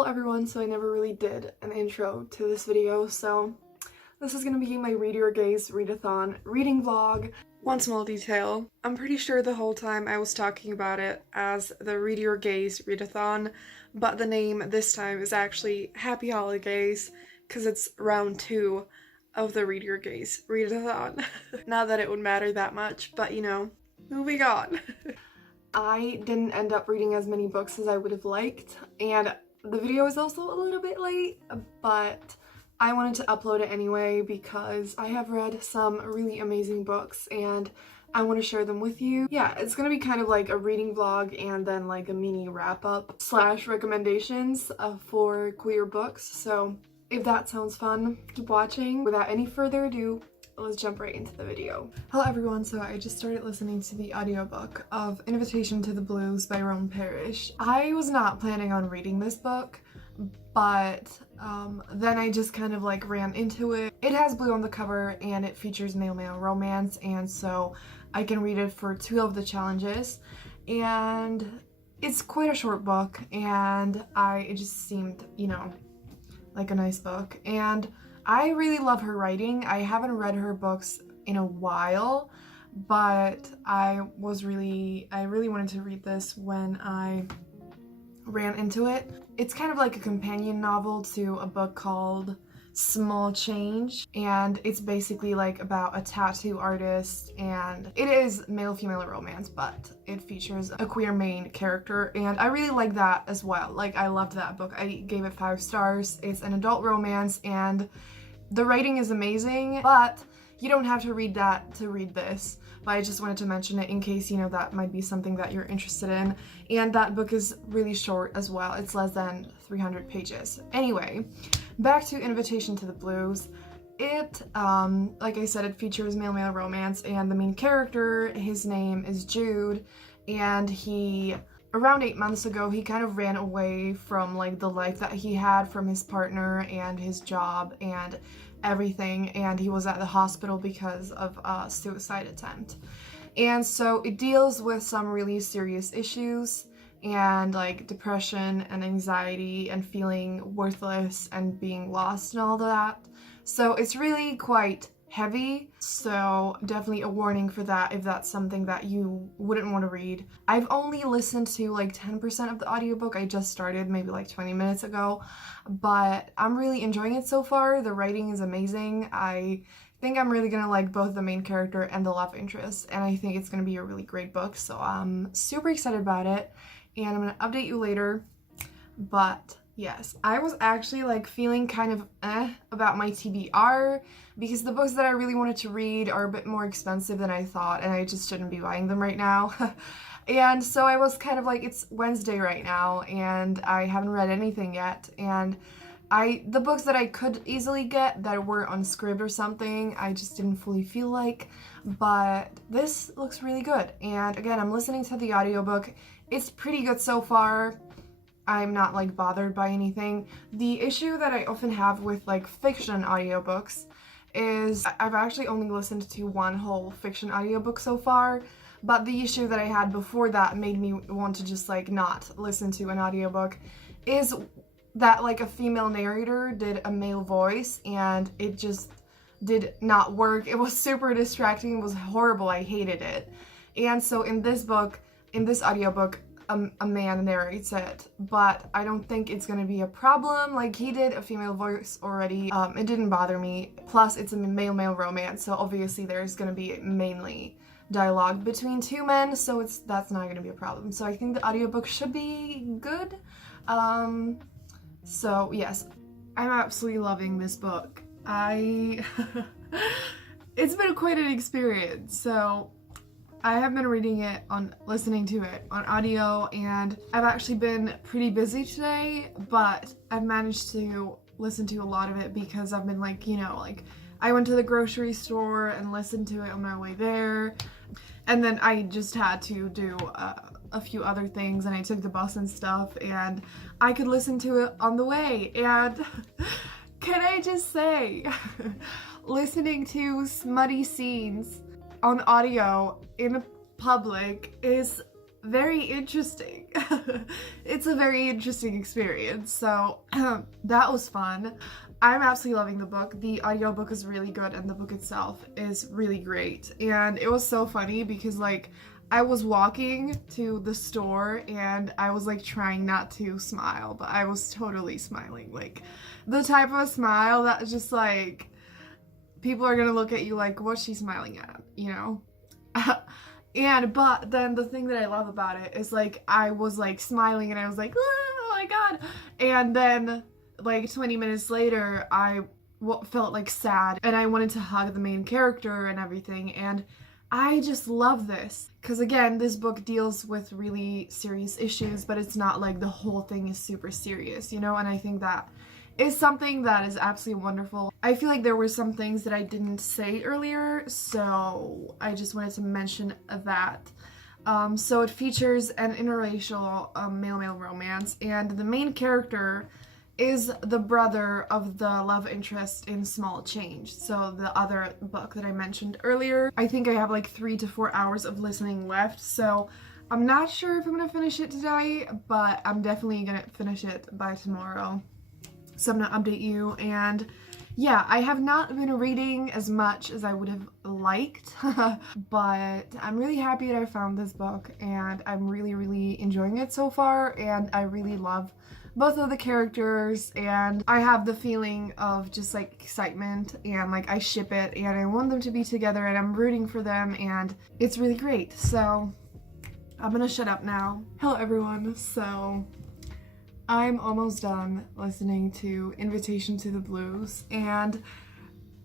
Hello everyone, so I never really did an intro to this video, so this is gonna be my Read Your Gaze Readathon reading vlog. One small detail, I'm pretty sure the whole time I was talking about it as the Read Your Gaze Readathon, but the name this time is actually Happy Holigays, because it's round 2 of the Read Your Gaze Readathon. Not that it would matter that much, but you know, moving on. I didn't end up reading as many books as I would have liked, and the video is also a little bit late, but I wanted to upload it anyway because I have read some really amazing books and I want to share them with you. Yeah, it's gonna be kind of like a reading vlog and then like a mini wrap-up / recommendations for queer books. So if that sounds fun, keep watching. Without any further ado, let's jump right into the video. Hello everyone, so I just started listening to the audiobook of Invitation to the Blues by Rowan Parrish. I was not planning on reading this book, but then I just kind of like ran into it. It has blue on the cover and it features male-male romance, and so I can read it for 2 of the challenges, and it's quite a short book, and it just seemed, you know, like a nice book, and I really love her writing. I haven't read her books in a while, but I really wanted to read this when I ran into it. It's kind of like a companion novel to a book called Small Change, and it's basically like about a tattoo artist, and it is male-female romance, but it features a queer main character, and I really like that as well. Like, I loved that book. I gave it 5 stars. It's an adult romance and the writing is amazing, but you don't have to read that to read this. But I just wanted to mention it in case, you know, that might be something that you're interested in. And that book is really short as well. It's less than 300 pages. Anyway, back to Invitation to the Blues. It, like I said, it features male-male romance, and the main character, his name is Jude, and around 8 months ago, he kind of ran away from like the life that he had from his partner and his job and everything, and he was at the hospital because of a suicide attempt. And so it deals with some really serious issues and like depression and anxiety and feeling worthless and being lost and all that. So it's really quite heavy, so definitely a warning for that if that's something that you wouldn't want to read. I've only listened to like 10% of the audiobook. I just started maybe like 20 minutes ago, but I'm really enjoying it so far. The writing is amazing. I think I'm really gonna like both the main character and the love interest, and I think it's gonna be a really great book, so I'm super excited about it, and I'm gonna update you later. But yes, I was actually like feeling kind of about my TBR because the books that I really wanted to read are a bit more expensive than I thought, and I just shouldn't be buying them right now. And so I was kind of like, it's Wednesday right now and I haven't read anything yet, and the books that I could easily get that were on Scribd or something, I just didn't fully feel like, but this looks really good. And again, I'm listening to the audiobook. It's pretty good so far. I'm not like bothered by anything. The issue that I often have with like fiction audiobooks is I've actually only listened to 1 whole fiction audiobook so far, but the issue that I had before that made me want to just like not listen to an audiobook is that like a female narrator did a male voice and it just did not work. It was super distracting. It was horrible. I hated it. And so in this audiobook, a man narrates it, but I don't think it's gonna be a problem. Like, he did a female voice already. It didn't bother me. Plus, it's a male-male romance, so obviously there's gonna be mainly dialogue between 2 men, so that's not gonna be a problem. So I think the audiobook should be good. So yes, I'm absolutely loving this book. It's been quite an experience. So I have been listening to it on audio, and I've actually been pretty busy today, but I've managed to listen to a lot of it because I've been like, you know, like I went to the grocery store and listened to it on my way there, and then I just had to do a few other things, and I took the bus and stuff, and I could listen to it on the way. And can I just say, listening to smutty scenes on audio in public is very interesting. It's a very interesting experience. So that was fun. I'm absolutely loving the book. The audiobook is really good and the book itself is really great. And it was so funny because like I was walking to the store and I was like trying not to smile, but I was totally smiling. Like the type of a smile that is just like people are gonna look at you like, what's she smiling at, you know? But then the thing that I love about it is like I was like smiling and I was like, oh my god. And then like 20 minutes later I felt like sad and I wanted to hug the main character and everything, and I just love this because again this book deals with really serious issues, but it's not like the whole thing is super serious, you know, and I think that is something that is absolutely wonderful. I feel like there were some things that I didn't say earlier, so I just wanted to mention that. So it features an interracial male-male romance, and the main character is the brother of the love interest in Small Change, so the other book that I mentioned earlier. I think I have like 3 to 4 hours of listening left, so I'm not sure if I'm gonna finish it today, but I'm definitely gonna finish it by tomorrow. So I'm gonna update you. And yeah, I have not been reading as much as I would have liked, but I'm really happy that I found this book and I'm really enjoying it so far, and I really love both of the characters, and I have the feeling of just like excitement and like I ship it and I want them to be together and I'm rooting for them, and it's really great. So I'm gonna shut up now. Hello everyone, so I'm almost done listening to Invitation to the Blues, and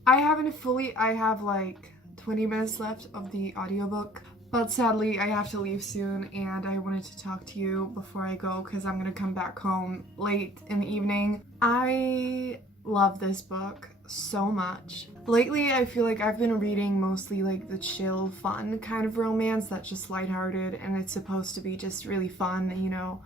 I have like 20 minutes left of the audiobook, but sadly I have to leave soon and I wanted to talk to you before I go because I'm gonna come back home late in the evening. I love this book so much. Lately I feel like I've been reading mostly like the chill, fun kind of romance that's just lighthearted and it's supposed to be just really fun, you know.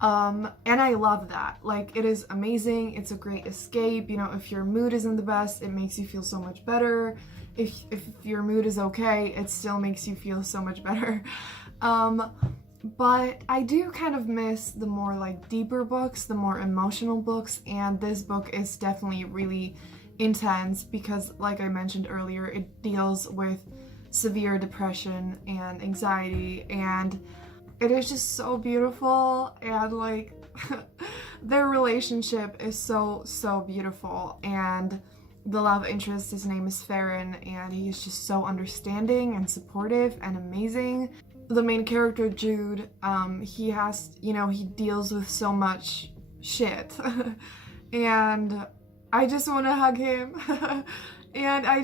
And I love that. Like, it is amazing. It's a great escape. You know, if your mood isn't the best, it makes you feel so much better. If your mood is okay, it still makes you feel so much better. But I do kind of miss the more like deeper books, the more emotional books, and this book is definitely really intense because, like I mentioned earlier, it deals with severe depression and anxiety, and it is just so beautiful, and like their relationship is so beautiful, and the love interest, his name is Farron, and he's just so understanding and supportive and amazing. The main character, Jude, he has, you know, he deals with so much shit and I just want to hug him. And I'm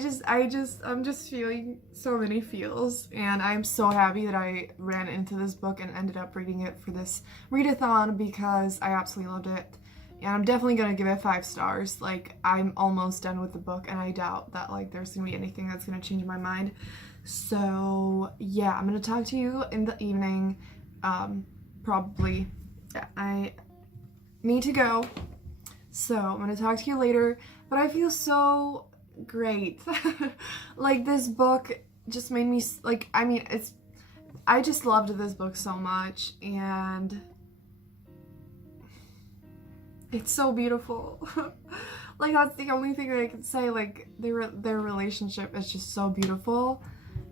just feeling so many feels, and I'm so happy that I ran into this book and ended up reading it for this readathon because I absolutely loved it. And I'm definitely gonna give it 5 stars. Like, I'm almost done with the book and I doubt that like there's gonna be anything that's gonna change my mind. So yeah, I'm gonna talk to you in the evening. Probably. I need to go. So I'm gonna talk to you later, but I feel so great. Like, this book just made me like, I mean, I just loved this book so much, and it's so beautiful. Like, that's the only thing that I can say. Like, their relationship is just so beautiful,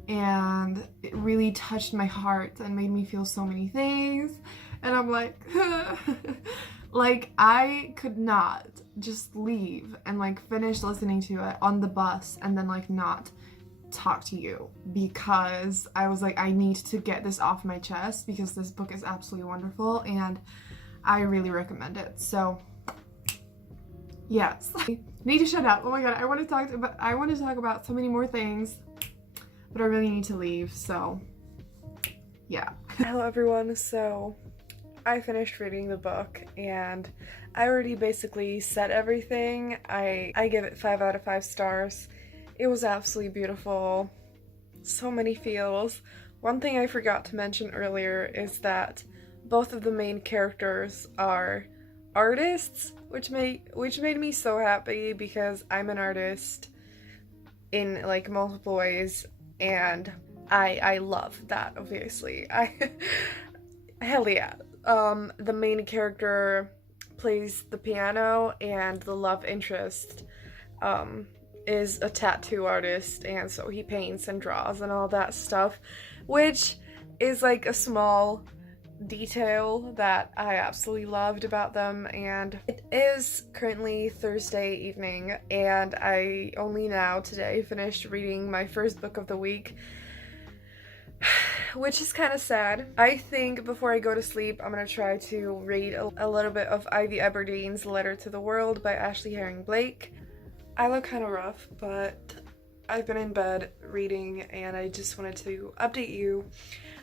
and it really touched my heart and made me feel so many things, and I'm like like, I could not just leave and like finish listening to it on the bus and then like not talk to you, because I was like, I need to get this off my chest because this book is absolutely wonderful and I really recommend it. So yes. I need to shut up. Oh my god, I want to talk about so many more things, but I really need to leave, so yeah. Hello everyone, so I finished reading the book and I already basically said everything. I give it 5 out of 5 stars. It was absolutely beautiful. So many feels. One thing I forgot to mention earlier is that both of the main characters are artists, which made me so happy because I'm an artist in like multiple ways, and I love that, obviously. Hell yeah. The main character plays the piano, and the love interest um, is a tattoo artist, and so he paints and draws and all that stuff, which is like a small detail that I absolutely loved about them. And it is currently Thursday evening, and I only now today finished reading my first book of the week, which is kind of sad. I think before I go to sleep, I'm gonna try to read a little bit of Ivy Aberdeen's Letter to the World by Ashley Herring Blake. I look kind of rough, but I've been in bed reading, and I just wanted to update you.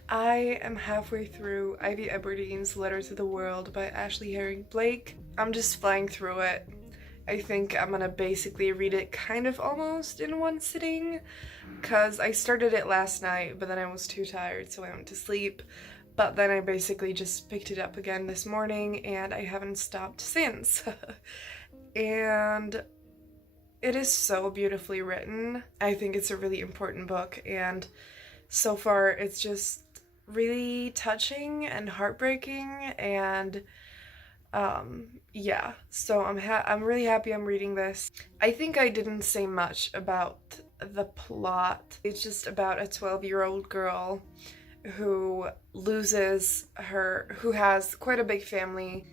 I am halfway through Ivy Aberdeen's Letter to the World by Ashley Herring Blake. I'm just flying through it. I think I'm gonna basically read it kind of almost in one sitting, because I started it last night, but then I was too tired, so I went to sleep. But then I basically just picked it up again this morning, and I haven't stopped since. And it is so beautifully written. I think it's a really important book, and so far it's just really touching and heartbreaking, and yeah, so I'm really happy I'm reading this. I think I didn't say much about the plot. It's just about a 12-year-old girl who who has quite a big family,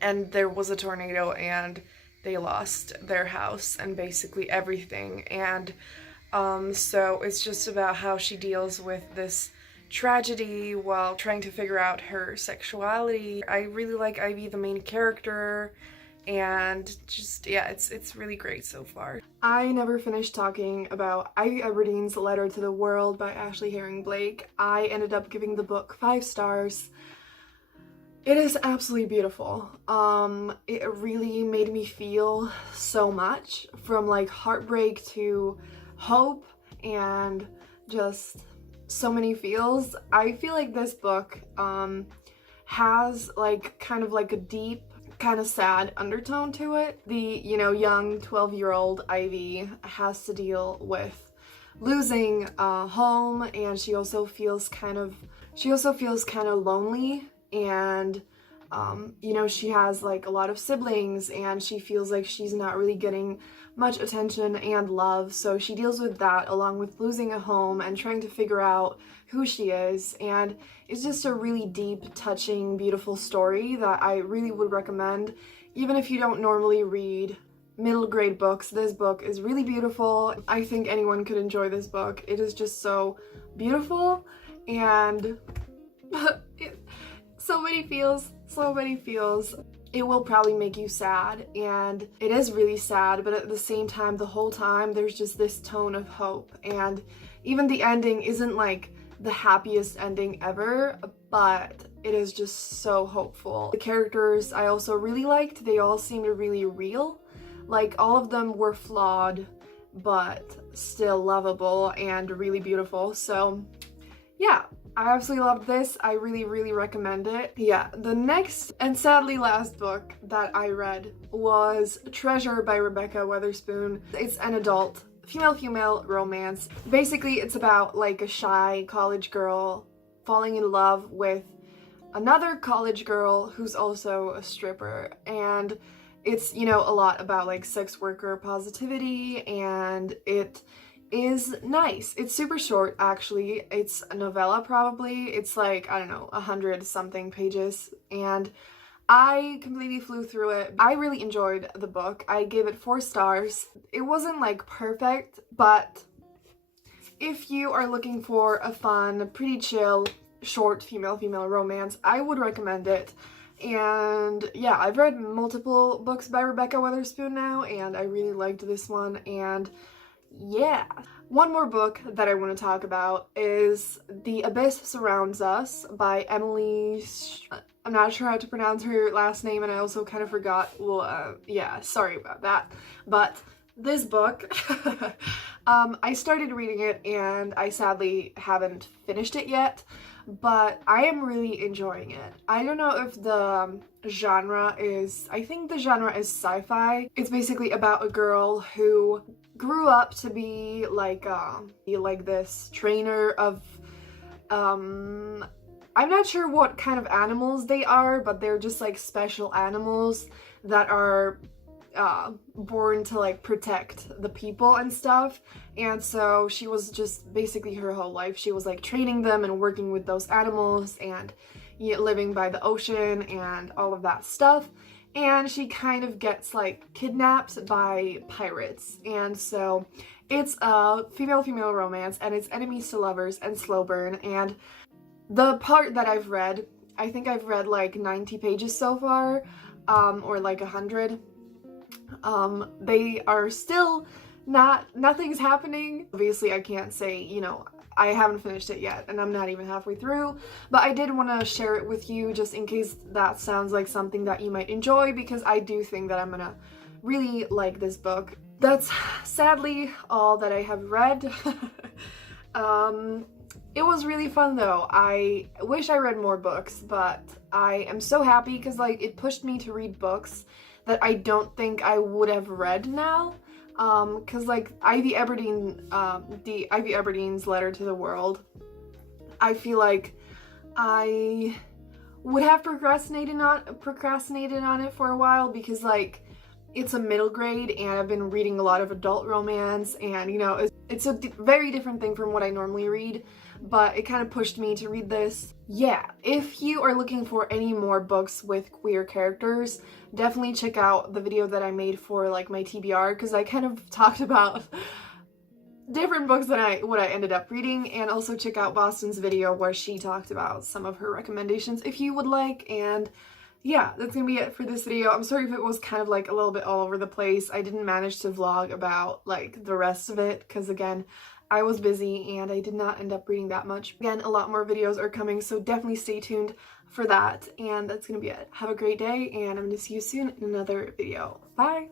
and there was a tornado and they lost their house and basically everything, and so it's just about how she deals with this tragedy while trying to figure out her sexuality. I really like Ivy, the main character, and just, yeah, it's really great so far. I never finished talking about Ivy Aberdeen's Letter to the World by Ashley Herring Blake. I ended up giving the book 5 stars. It is absolutely beautiful. It really made me feel so much, from like heartbreak to hope, and just so many feels. I feel like this book has like kind of like a deep, kind of sad undertone to it. The, young 12-year-old Ivy has to deal with losing a home, and she also feels kind of lonely, and she has like a lot of siblings, and she feels like she's not really getting much attention and love, so she deals with that along with losing a home and trying to figure out who she is. And it's just a really deep, touching, beautiful story that I really would recommend. Even if you don't normally read middle grade books, this book is really beautiful. I think anyone could enjoy this book. It is just so beautiful, and so many feels. It will probably make you sad, and it is really sad, but at the same time, the whole time, there's just this tone of hope. And even the ending isn't like the happiest ending ever, but it is just so hopeful. The characters I also really liked. They all seemed really real. Like, all of them were flawed, but still lovable and really beautiful. So yeah, I absolutely loved this. I really, really recommend it. Yeah, the next and sadly last book that I read was Treasure by Rebecca Weatherspoon. It's an adult female romance. Basically, it's about like a shy college girl falling in love with another college girl who's also a stripper, and it's, a lot about like sex worker positivity, and it is nice. It's super short, actually. It's a novella, probably. It's like, I don't know, 100 something pages, and I completely flew through it. I really enjoyed the book. I gave it 4 stars. It wasn't like perfect, but if you are looking for a fun, pretty chill, short female romance, I would recommend it. And yeah, I've read multiple books by Rebecca Weatherspoon now, and I really liked this one. And yeah. One more book that I want to talk about is The Abyss Surrounds Us by Emily... I'm not sure how to pronounce her last name, and I also kind of forgot. Well, yeah, sorry about that. But this book, I started reading it, and I sadly haven't finished it yet, but I am really enjoying it. I don't know if the genre is... I think the genre is sci-fi. It's basically about a girl who grew up to be like this trainer of I'm not sure what kind of animals they are, but they're just like special animals that are born to like protect the people and stuff. And so she was just basically her whole life she was like training them and working with those animals and living by the ocean and all of that stuff. And she kind of gets like kidnapped by pirates, and so it's a female romance, and it's enemies to lovers and slow burn. And the part that I've read, I think I've read like 90 pages so far, or like 100. They are still nothing's happening. Obviously I can't say, you know, I haven't finished it yet, and I'm not even halfway through, but I did want to share it with you just in case that sounds like something that you might enjoy, because I do think that I'm gonna really like this book. That's sadly all that I have read. It was really fun though. I wish I read more books, but I am so happy because like it pushed me to read books that I don't think I would have read now. Because like Ivy Aberdeen, the Ivy Aberdeen's Letter to the World, I feel like I would have procrastinated on it for a while, because like it's a middle grade and I've been reading a lot of adult romance, and you know, it's a very different thing from what I normally read, but it kind of pushed me to read this. Yeah, if you are looking for any more books with queer characters, definitely check out the video that I made for like my TBR, because I kind of talked about different books than what I ended up reading, and also check out Boston's video where she talked about some of her recommendations if you would like. And yeah, that's gonna be it for this video. I'm sorry if it was kind of like a little bit all over the place. I didn't manage to vlog about like the rest of it because again, I was busy and I did not end up reading that much. Again, a lot more videos are coming, so definitely stay tuned for that. And that's gonna be it. Have a great day, and I'm gonna see you soon in another video. Bye!